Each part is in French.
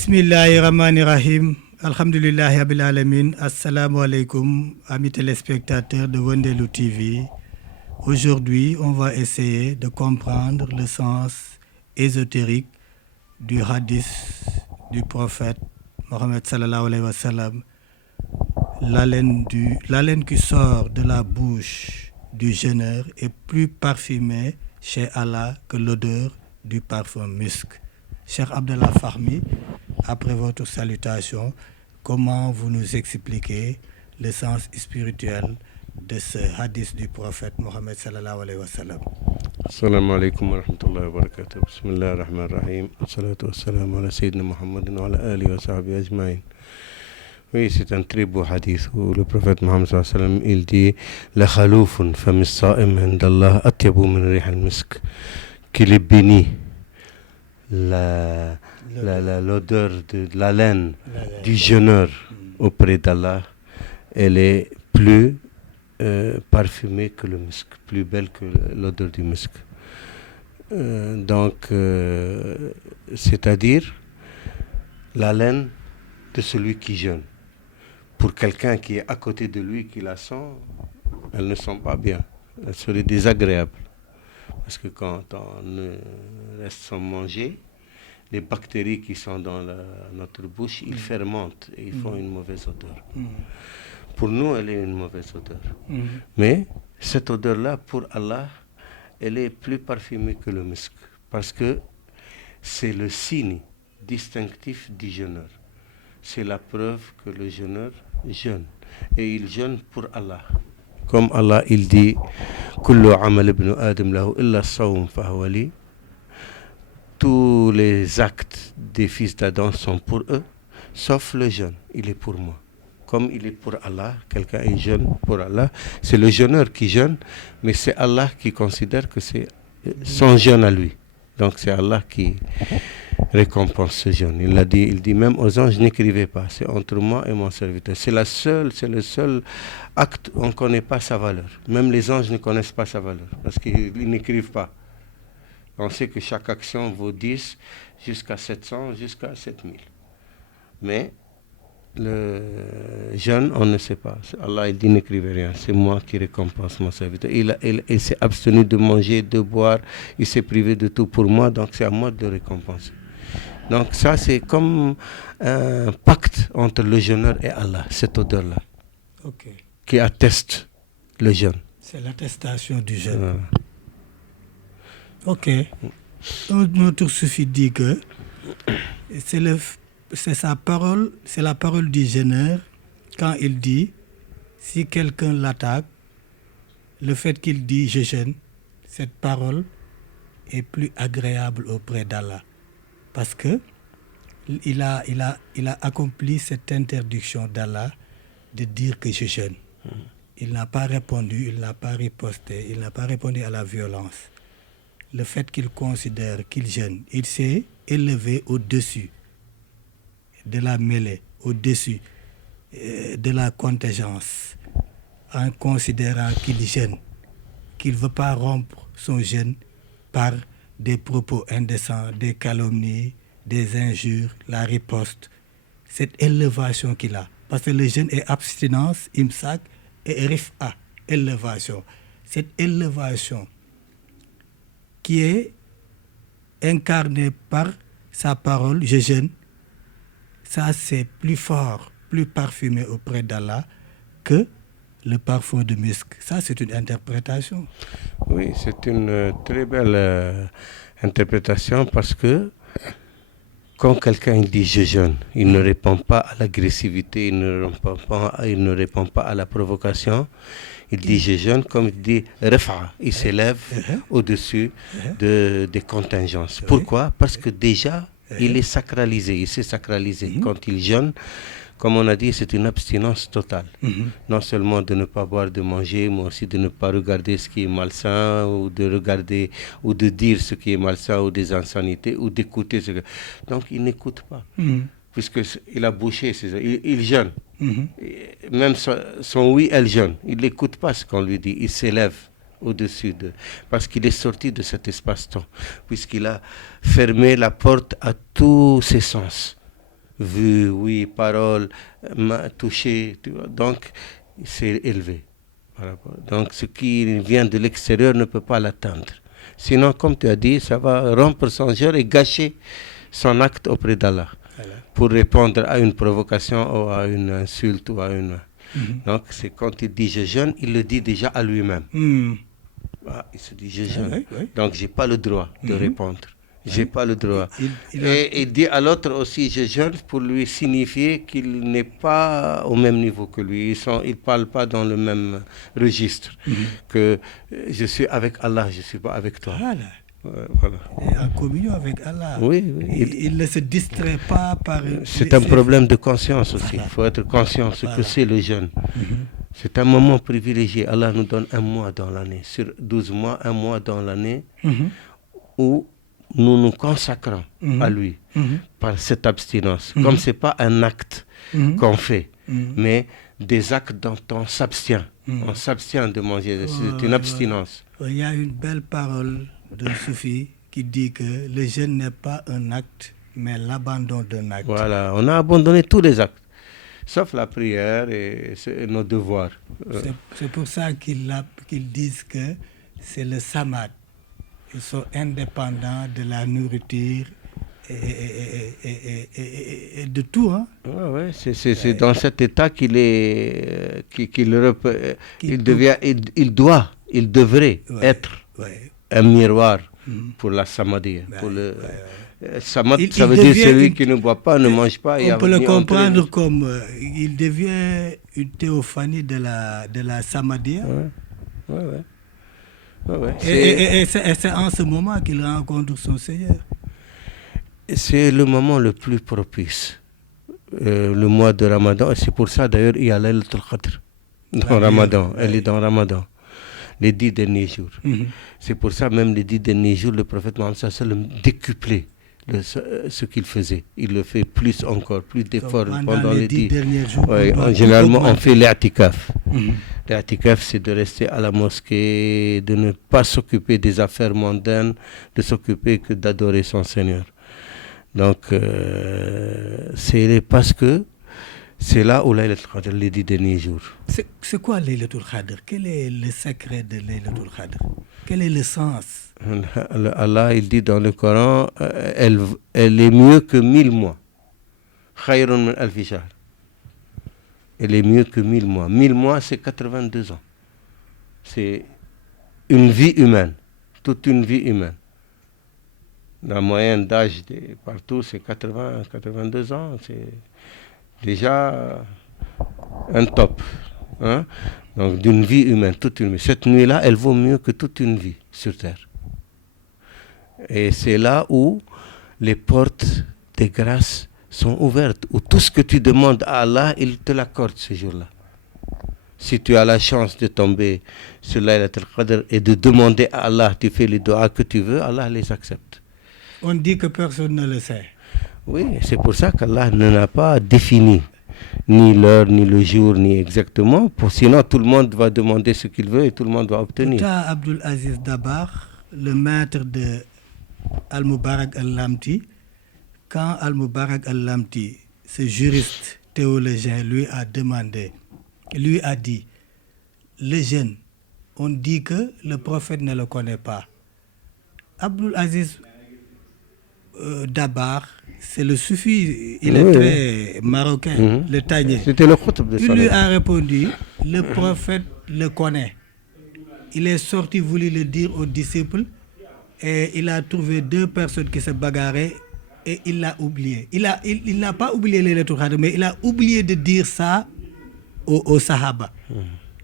Bismillahirrahmanirrahim. Alhamdulillahi Rabbil Alamin. Assalamu alaikum, amis téléspectateurs de Wendelu TV. Aujourd'hui, on va essayer de comprendre le sens ésotérique du hadith du prophète Mohammed sallallahu alayhi wa sallam. L'haleine qui sort de la bouche du jeûneur est plus parfumée chez Allah que l'odeur du parfum musc. Cher Abdallah Fahmi, après votre salutation, comment vous nous expliquez le sens spirituel de ce hadith du prophète Mohammed sallallahu alayhi wa sallam? Assalamu alaikum wa rahmatullahi wa barakatuh. Bismillah ar-Rahman ar-Rahim. Assalatu wassalamu ala Sayyidina Muhammadin wa ala alihi wa sahbihi ajma'in. Oui, c'est un très beau hadith où le prophète Mohammed sallallahu alayhi wa sallam, il dit la khaloufun famis sa'im indallah atyabu min rih al-misk, qu'il est béni l'odeur de la laine du jeûneur auprès d'Allah, elle est plus parfumée que le musc, plus belle que l'odeur du musc. C'est-à-dire la laine de celui qui jeûne. Pour quelqu'un qui est à côté de lui, qui la sent, elle ne sent pas bien, elle serait désagréable. Parce que quand on reste sans manger, les bactéries qui sont dans notre bouche, ils fermentent et ils font une mauvaise odeur. Pour nous, elle est une mauvaise odeur. Mais cette odeur-là, pour Allah, elle est plus parfumée que le musc. Parce que c'est le signe distinctif du jeûneur. C'est la preuve que le jeûneur jeûne. Et il jeûne pour Allah. Comme Allah, il dit Kullu amal ibn Adam lahu illa sawm fahuwa li. Tous les actes des fils d'Adam sont pour eux, sauf le jeûne, il est pour moi. Comme il est pour Allah, quelqu'un est jeûne pour Allah, c'est le jeûneur qui jeûne, mais c'est Allah qui considère que c'est son jeûne à lui. Donc c'est Allah qui récompense ce jeûne. Il dit même aux anges, n'écrivez pas, c'est entre moi et mon serviteur. C'est le seul acte où on ne connaît pas sa valeur. Même les anges ne connaissent pas sa valeur, parce qu'ils n'écrivent pas. On sait que chaque action vaut 10 jusqu'à 700, jusqu'à 7000. Mais le jeûne, on ne sait pas. Allah, il dit n'écrivez rien. C'est moi qui récompense mon serviteur. Il s'est abstenu de manger, de boire. Il s'est privé de tout pour moi. Donc c'est à moi de récompenser. Donc ça, c'est comme un pacte entre le jeûneur et Allah, cette odeur-là, qui atteste le jeûne. C'est l'attestation du jeûne. Ok. Notre soufi dit que c'est sa parole, c'est la parole du jeûneur quand il dit si quelqu'un l'attaque, le fait qu'il dit je jeûne, cette parole est plus agréable auprès d'Allah parce que il a accompli cette interdiction d'Allah de dire que je jeûne. Il n'a pas répondu, il n'a pas riposté, il n'a pas répondu à la violence. Le fait qu'il considère qu'il jeûne, il s'est élevé au-dessus de la mêlée, au-dessus de la contingence, en considérant qu'il jeûne, qu'il ne veut pas rompre son jeûne par des propos indécents, des calomnies, des injures, la riposte. Cette élévation qu'il a, parce que le jeûne est abstinence, imsak, et rif'a, élévation. Cette élévation qui est incarné par sa parole, je jeûne, ça c'est plus fort, plus parfumé auprès d'Allah que le parfum de musc. Ça c'est une interprétation. Oui, c'est une très belle interprétation parce que quand quelqu'un dit je jeûne, il ne répond pas à l'agressivité, il ne répond pas à la provocation. Il dit je jeûne, comme il dit refa, il s'élève au-dessus des contingences. Pourquoi? Parce que déjà, il est sacralisé, il s'est sacralisé. Quand il jeûne, comme on a dit, c'est une abstinence totale. Non seulement de ne pas boire, de manger, mais aussi de ne pas regarder ce qui est malsain, ou de regarder, ou de dire ce qui est malsain, ou des insanités, ou d'écouter ce que... Donc il n'écoute pas. Puisqu'il a bouché, il jeûne. Même son oui, elle jeûne. Il n'écoute pas ce qu'on lui dit. Il s'élève au-dessus parce qu'il est sorti de cet espace-temps, puisqu'il a fermé la porte à tous ses sens. vue, oui, parole, toucher, tu vois. Donc, c'est élevé. Voilà. Donc, ce qui vient de l'extérieur ne peut pas l'atteindre. Sinon, comme tu as dit, ça va rompre son cœur et gâcher son acte auprès d'Allah. Voilà. Pour répondre à une provocation ou à une insulte ou à une... Donc, c'est quand il dit je jeûne, il le dit déjà à lui-même. Ah, il se dit je jeûne. Donc, j'ai pas le droit de répondre. J'ai pas le droit. Et il dit à l'autre aussi je jeûne pour lui signifier qu'il n'est pas au même niveau que lui. Ils parlent pas dans le même registre. Que je suis avec Allah, je suis pas avec toi. Voilà. Voilà. Et en communion avec Allah. Oui. Il ne se distrait pas par... C'est un problème de conscience aussi. Il faut être conscient ce que c'est le jeûne. C'est un moment privilégié. Allah nous donne un mois dans l'année. Sur 12 mois, un mois dans l'année où nous nous consacrons à lui par cette abstinence. Comme ce n'est pas un acte qu'on fait, mais des actes dont on s'abstient. On s'abstient de manger. C'est une abstinence. Il y a une belle parole d'un soufi qui dit que le jeûne n'est pas un acte, mais l'abandon d'un acte. Voilà, on a abandonné tous les actes, sauf la prière et nos devoirs. C'est pour ça qu'ils disent que c'est le samad. Ils sont indépendants de la nourriture et de tout. Hein? Ouais, c'est dans cet état qu'il devrait être un miroir pour la samadhi. Samad, ça veut dire celui qui ne boit pas, ne mange pas. On peut le comprendre comme il devient une théophanie de la samadhi. Ouais. Et c'est en ce moment qu'il rencontre son Seigneur. C'est le moment le plus propice, le mois de Ramadan. Et c'est pour ça d'ailleurs il y a Laylatul Qadr dans Ramadan. Elle est dans Ramadan, les 10 derniers jours. C'est pour ça même les 10 derniers jours, le prophète Mohammed sallam décuplait ce qu'il faisait. Il le fait plus encore, plus d'efforts pendant les 10 derniers jours. Généralement, on fait l'I'tikaf. L'I'tikaf, c'est de rester à la mosquée, de ne pas s'occuper des affaires mondaines, de s'occuper que d'adorer son Seigneur. Donc, c'est parce que c'est là où Laylatul Qadr, les 10 derniers jours. C'est quoi Laylatul Qadr? Quel est le secret de Laylatul Qadr? Quel est le sens? Allah, il dit dans le Coran, elle est mieux que 1000 mois. Khayrun min alfi shahr. Elle est mieux que 1000 mois. 1000 mois, c'est 82 ans. C'est une vie humaine, toute une vie humaine. La moyenne d'âge partout, c'est 82 ans. C'est déjà un top. Hein? Donc, d'une vie humaine, toute une vie. Cette nuit-là, elle vaut mieux que toute une vie sur Terre. Et c'est là où les portes des grâces sont ouvertes, où tout ce que tu demandes à Allah, il te l'accorde ce jour-là. Si tu as la chance de tomber sur Laylatul Qadr et de demander à Allah, tu fais les doigts que tu veux, Allah les accepte. On dit que personne ne le sait. Oui, c'est pour ça qu'Allah ne l'a pas défini, ni l'heure, ni le jour, ni exactement. Sinon, tout le monde va demander ce qu'il veut et tout le monde va obtenir. Abdul Aziz Dabar, le maître de Al-Mubarak Al-Lamti, quand Al-Mubarak Al-Lamti, ce juriste théologien, lui a dit, le jeûne, on dit que le prophète ne le connaît pas. Abdul Aziz Dabar, c'est le soufi, il est très marocain, le tagné. C'était le khutb de ça. Il lui a répondu, le prophète le connaît. Il est sorti, voulu le dire aux disciples, et il a trouvé 2 personnes qui se bagarraient et il l'a oublié. Il n'a pas oublié les lettres, mais il a oublié de dire ça aux Sahaba.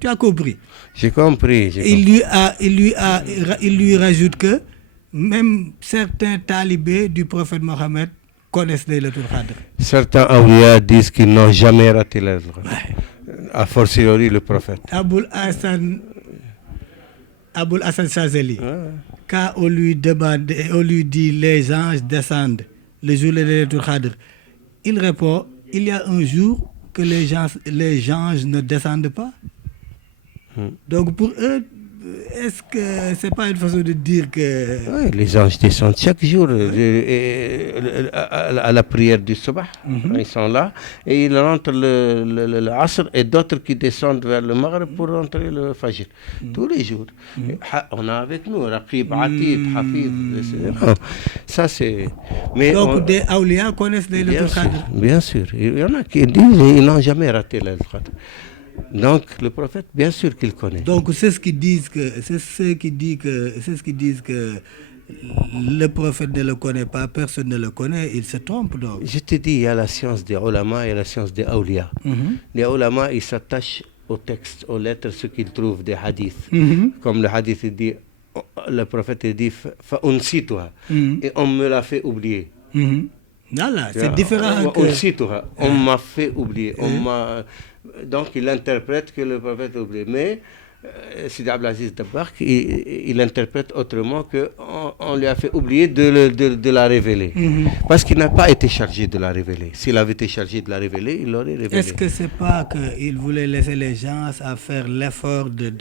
Tu as compris? J'ai compris. Il lui rajoute que même certains talibés du prophète Mohammed connaissent les lettres. Certains awliya disent qu'ils n'ont jamais raté les lettres. A fortiori le prophète. Aboul Hassan Chazeli, quand on lui dit les anges descendent le jour de Laylatul Qadr, il répond, il y a un jour que les anges ne descendent pas. Donc pour eux, est-ce que c'est pas une façon de dire que... Oui, les anges descendent chaque jour à la prière du Subah. Ils sont là et ils rentrent le Asr et d'autres qui descendent vers le Maghreb pour rentrer le Fajr. Tous les jours. On a avec nous Raqib, Atid, Hafid. Ça c'est... Mais donc des awliya connaissent les Laylatul Qadr. Bien sûr. Il y en a qui disent qu'ils n'ont jamais raté la Laylatul Qadr. Donc le prophète, bien sûr qu'il connaît. Donc c'est ce qui disent que le prophète ne le connaît pas, personne ne le connaît, il se trompe donc. Je te dis, il y a la science des ulama et la science des awliya. Les ulama, ils s'attachent aux textes, aux lettres, ce qu'ils trouvent des hadiths. Comme le hadith dit, le prophète dit fa'unsituha, et on me l'a fait oublier. Voilà, c'est différent. On m'a fait oublier. Donc il interprète que le prophète a oublié. Mais Sidi Abdelaziz Dabakh, il interprète autrement qu'on lui a fait oublier de la révéler. Parce qu'il n'a pas été chargé de la révéler. S'il avait été chargé de la révéler, il l'aurait révélé. Est-ce que c'est pas qu'il voulait laisser les gens à faire l'effort de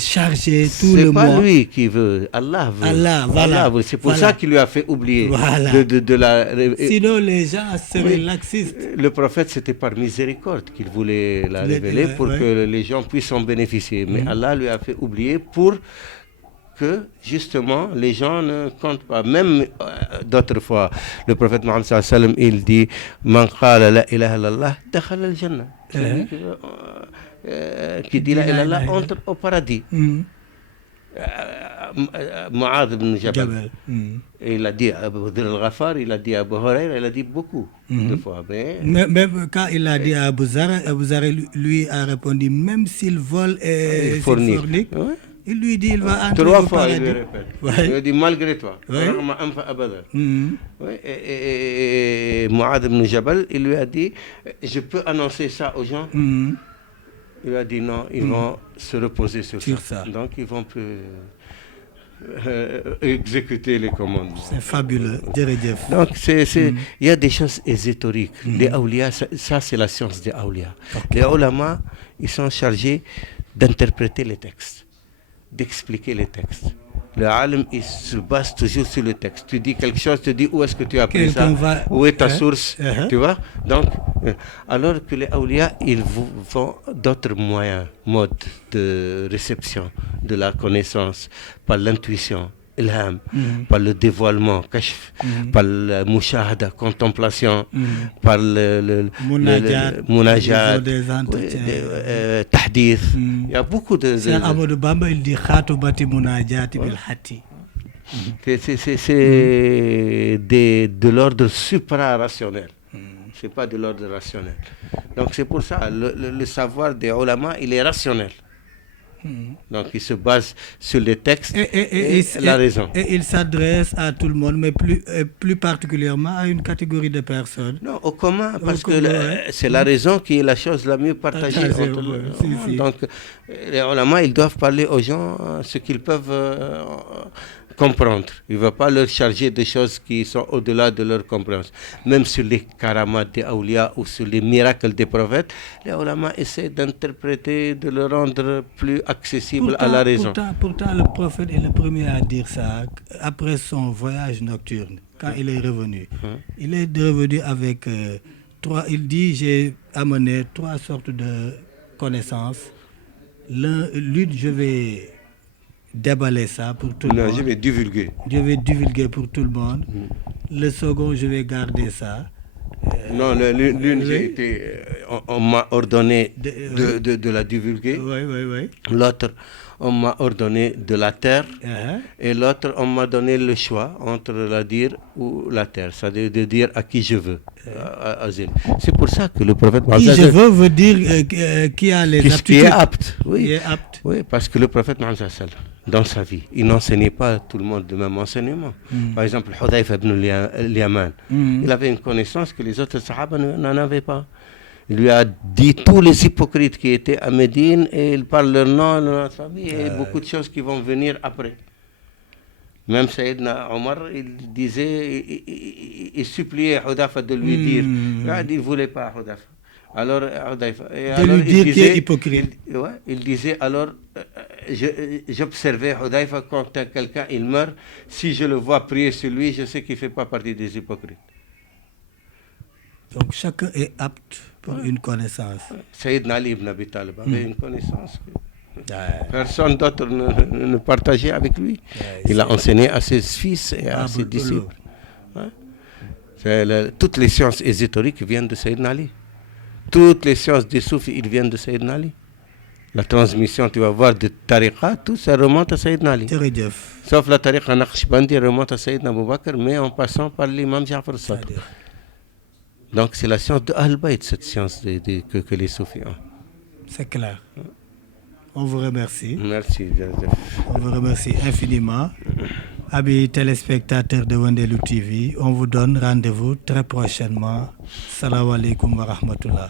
charger tout le monde? C'est pas lui qui veut, Allah veut. Allah veut. C'est pour ça qu'il lui a fait oublier de la... Sinon les gens seraient laxistes. Le prophète, c'était par miséricorde qu'il voulait la révéler pour que les gens puissent en bénéficier. Mais Allah lui a fait oublier pour que justement les gens ne comptent pas. Même d'autres fois, le prophète Mohammed sallallahu alayhi wa sallam, il dit Man qala la ilaha illallah dakhala al-jannah. Qui dit la ilaha illallah entre au paradis. Mu'adh ibn Jabal. Il a dit à Abu Dharr al-Ghafar, il a dit à Abu Huraira, il a dit beaucoup de fois. Même quand il a dit à Abu Zar, lui a répondu, même s'il vole et s'il fornique, il lui dit il va entrer 3 au fois, paradis. il lui répète. Il lui dit malgré toi. Et Mu'adh ibn Jabal, il lui a dit, je peux annoncer ça aux gens. Il a dit non, ils vont se reposer sur ça. Donc ils vont plus exécuter les commandes. C'est fabuleux. Donc il y a des choses ésotériques. Les awliya, ça c'est la science des awliya. Les ulama, ils sont chargés d'interpréter les textes, d'expliquer les textes. Le alim, il se base toujours sur le texte. Tu dis quelque chose, tu dis où est-ce que tu as appris ça, où est ta source, tu vois. Donc, alors que les awliya, ils vont d'autres modes de réception de la connaissance, par l'intuition, ilham, par le dévoilement, kashf, par la mushahada, contemplation, par le munajat, tahdith. Il y a beaucoup de... C'est Amadou Bamba, il dit khatubati munajati bil hati. C'est de l'ordre supra-rationnel. C'est pas de l'ordre rationnel. Donc c'est pour ça, le savoir des ulama, il est rationnel. Donc il se base sur les textes et la raison. Et il s'adresse à tout le monde, mais plus particulièrement à une catégorie de personnes. Non, au commun, parce que c'est la raison qui est la chose la mieux partagée entre si. Donc les ulama, ils doivent parler aux gens ce qu'ils peuvent comprendre. Il ne va pas leur charger de choses qui sont au-delà de leur compréhension. Même sur les karamat des awliya ou sur les miracles des prophètes, les ulama essaient d'interpréter, de le rendre plus accessible à la raison. Pourtant, le prophète est le premier à dire ça après son voyage nocturne, quand il est revenu. Il est revenu avec il dit, j'ai amené 3 sortes de connaissances. L'une, je vais déballer ça pour tout le monde. Je vais divulguer. Je vais divulguer pour tout le monde. Le second, je vais garder ça. Non, l'une, on m'a ordonné de la divulguer. Oui. L'autre, on m'a ordonné de la taire. Et l'autre, on m'a donné le choix entre la dire ou la taire. C'est-à-dire de dire à qui je veux. C'est pour ça que le prophète... Qui je veux veut dire qui a les aptitudes. Qui est apte. Oui. Qui est apte. Oui, parce que le prophète Mohammed dans sa vie, il n'enseignait pas tout le monde le même enseignement. Par exemple, Hudayfa ibn al-Yaman, il avait une connaissance que les autres sahaba n'en avaient pas. Il lui a dit tous les hypocrites qui étaient à Médine et il parle leur nom, leur famille et beaucoup de choses qui vont venir après. Même Sayyidina Omar, il disait, il suppliait Hudayfa de lui dire, il ne voulait pas Hudayfa. Alors, de lui dire qu'il est hypocrite. Il disait alors, j'observais Hudayfa quand quelqu'un il meurt, si je le vois prier sur lui, je sais qu'il ne fait pas partie des hypocrites. Donc chacun est apte pour une connaissance. Sayyidina Ali ibn Abi Talib avait une connaissance que personne d'autre ne partageait avec lui. Il a enseigné à ses fils et à ses disciples. Toutes les sciences ésotériques viennent de Sayyidina Ali. Toutes les sciences des soufis, ils viennent de Sayyidina Ali. La transmission, tu vas voir, de tariqa, tout ça remonte à Sayyidina Ali. Sauf la tariqa Naqshbandi remonte à Sayyidina Abu Bakr, mais en passant par l'imam Ja'far al-Sadiq. Donc c'est la science de Al-Bayt, cette science que les soufis ont. C'est clair. On vous remercie. Merci. On vous remercie infiniment. Amis téléspectateurs de Wendelu TV, on vous donne rendez-vous très prochainement. Salam alaikum wa rahmatullah.